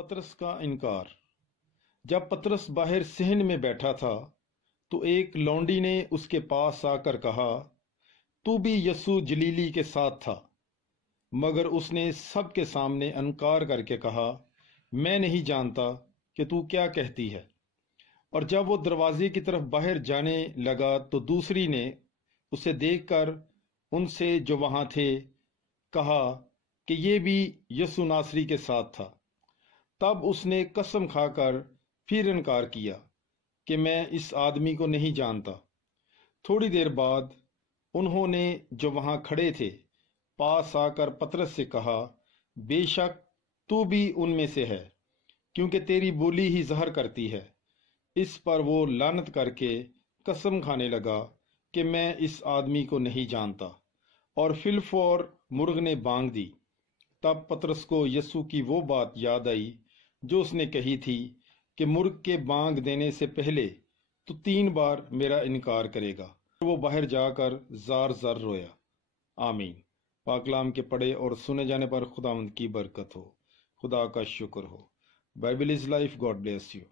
پطرس کا انکار۔ جب پطرس باہر صحن میں بیٹھا تھا تو ایک لونڈی نے اس کے پاس آ کر کہا، تو بھی یسوع جلیلی کے ساتھ تھا۔ مگر اس نے سب کے سامنے انکار کر کے کہا، میں نہیں جانتا کہ تو کیا کہتی ہے۔ اور جب وہ دروازے کی طرف باہر جانے لگا تو دوسری نے اسے دیکھ کر ان سے جو وہاں تھے کہا کہ یہ بھی یسوع ناصری کے ساتھ تھا۔ تب اس نے قسم کھا کر پھر انکار کیا کہ میں اس آدمی کو نہیں جانتا۔ تھوڑی دیر بعد انہوں نے جو وہاں کھڑے تھے پاس آ کر پطرس سے کہا، بے شک تو بھی ان میں سے ہے، کیونکہ تیری بولی ہی ظاہر کرتی ہے۔ اس پر وہ لعنت کر کے قسم کھانے لگا کہ میں اس آدمی کو نہیں جانتا، اور فی الفور مرغ نے بانگ دی۔ تب پطرس کو یسوع کی وہ بات یاد آئی جو اس نے کہی تھی کہ مرغ کے بانگ دینے سے پہلے تو 3 بار میرا انکار کرے گا۔ وہ باہر جا کر زار زار رویا۔ آمین۔ پاک کلام کے پڑھے اور سنے جانے پر خداوند کی برکت ہو۔ خدا کا شکر ہو۔ Bible is life. God bless you.